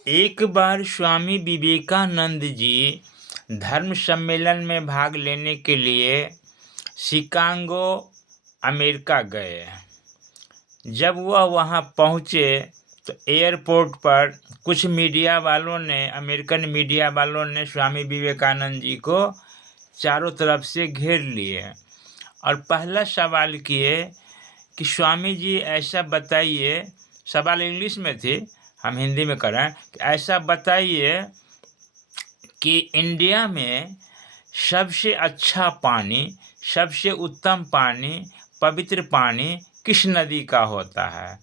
एक बार स्वामी विवेकानंद जी धर्म सम्मेलन में भाग लेने के लिए शिकागो, अमेरिका गए। जब वह वहां पहुंचे तो एयरपोर्ट पर कुछ मीडिया वालों ने, अमेरिकन मीडिया वालों ने स्वामी विवेकानंद जी को चारों तरफ से घेर लिए और पहला सवाल किए कि स्वामी जी ऐसा बताइए, सवाल इंग्लिश में थे, हम हिंदी में कर रहे हैं, कि ऐसा बताइए कि इंडिया में सबसे अच्छा पानी, सबसे उत्तम पानी, पवित्र पानी किस नदी का होता है।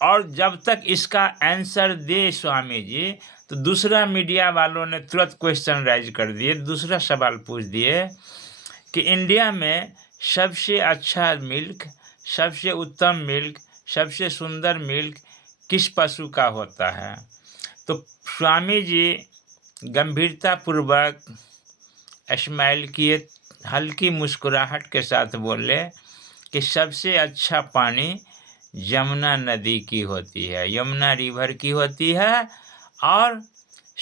और जब तक इसका आंसर दे स्वामी जी, तो दूसरा मीडिया वालों ने तुरंत क्वेश्चन राइज कर दिए, दूसरा सवाल पूछ दिए कि इंडिया में सबसे अच्छा मिल्क, सबसे उत्तम मिल्क, सबसे सुंदर मिल्क किस पशु का होता है। तो स्वामी जी गंभीरतापूर्वक स्माइल किए, हल्की मुस्कुराहट के साथ बोले कि सबसे अच्छा पानी यमुना नदी की होती है, यमुना रिवर की होती है। और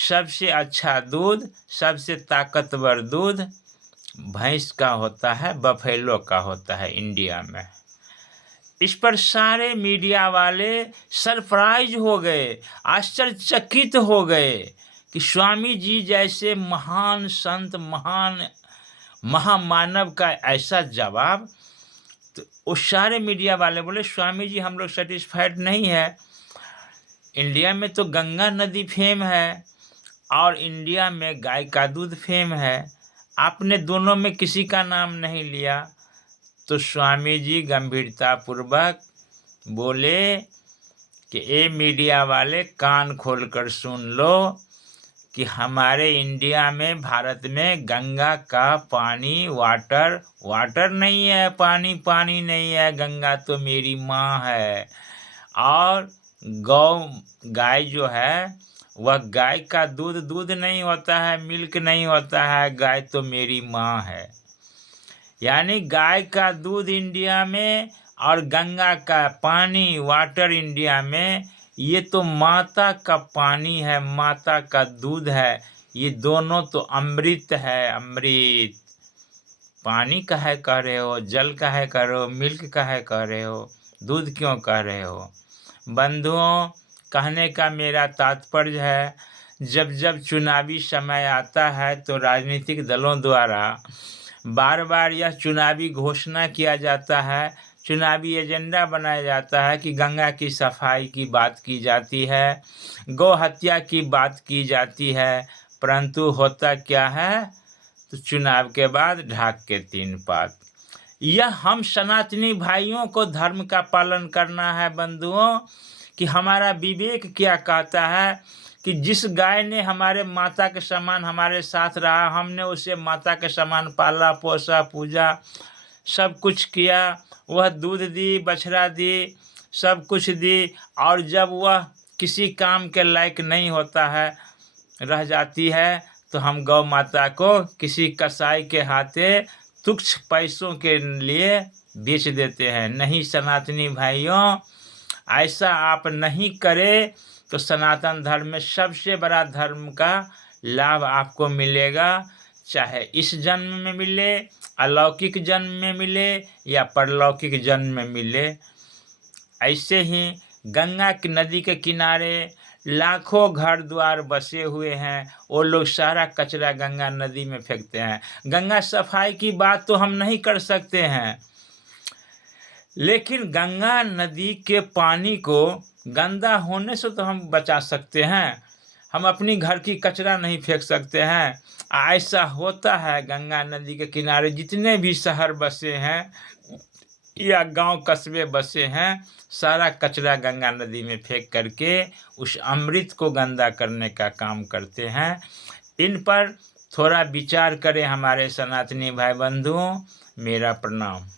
सबसे अच्छा दूध, सबसे ताकतवर दूध भैंस का होता है, बफेलो का होता है इंडिया में। इस पर सारे मीडिया वाले सरप्राइज हो गए, आश्चर्यचकित हो गए कि स्वामी जी जैसे महान संत, महान महामानव का ऐसा जवाब। तो उस सारे मीडिया वाले बोले स्वामी जी हम लोग सेटिस्फाइड नहीं है, इंडिया में तो गंगा नदी फेम है और इंडिया में गाय का दूध फेम है, आपने दोनों में किसी का नाम नहीं लिया। तो स्वामी जी गंभीरतापूर्वक बोले कि ए मीडिया वाले कान खोलकर सुन लो कि हमारे इंडिया में, भारत में गंगा का पानी, वाटर नहीं है, पानी नहीं है, गंगा तो मेरी माँ है। और गाय जो है वह गाय का दूध नहीं होता है, मिल्क नहीं होता है, गाय तो मेरी माँ है। यानी गाय का दूध इंडिया में और गंगा का पानी, वाटर इंडिया में, ये तो माता का पानी है, माता का दूध है, ये दोनों तो अमृत है, अमृत। पानी काहे कह रहे हो, जल काहे कह रहे हो, मिल्क काहे कह रहे हो, दूध क्यों कह रहे हो। बंधुओं, कहने का मेरा तात्पर्य है, जब जब चुनावी समय आता है तो राजनीतिक दलों द्वारा बार बार यह चुनावी घोषणा किया जाता है, चुनावी एजेंडा बनाया जाता है कि गंगा की सफाई की बात की जाती है, गौ हत्या की बात की जाती है, परंतु होता क्या है, तो चुनाव के बाद ढाक के तीन पात। यह हम सनातनी भाइयों को धर्म का पालन करना है बंधुओं, कि हमारा विवेक क्या कहता है कि जिस गाय ने हमारे माता के समान हमारे साथ रहा, हमने उसे माता के समान पाला, पोसा, पूजा, सब कुछ किया, वह दूध दी, बछड़ा दी, सब कुछ दी, और जब वह किसी काम के लायक नहीं होता है, रह जाती है, तो हम गौ माता को किसी कसाई के हाथे तुच्छ पैसों के लिए बेच देते हैं। नहीं सनातनी भाइयों, ऐसा आप नहीं करें तो सनातन धर्म में सबसे बड़ा धर्म का लाभ आपको मिलेगा, चाहे इस जन्म में मिले, अलौकिक जन्म में मिले या परलौकिक जन्म में मिले। ऐसे ही गंगा की नदी के किनारे लाखों घर द्वार बसे हुए हैं, वो लोग सारा कचरा गंगा नदी में फेंकते हैं। गंगा सफाई की बात तो हम नहीं कर सकते हैं, लेकिन गंगा नदी के पानी को गंदा होने से तो हम बचा सकते हैं। हम अपनी घर की कचरा नहीं फेंक सकते हैं। ऐसा होता है, गंगा नदी के किनारे जितने भी शहर बसे हैं या गांव कस्बे बसे हैं, सारा कचरा गंगा नदी में फेंक करके उस अमृत को गंदा करने का काम करते हैं। इन पर थोड़ा विचार करें हमारे सनातनी भाई बंधुओं। मेरा प्रणाम।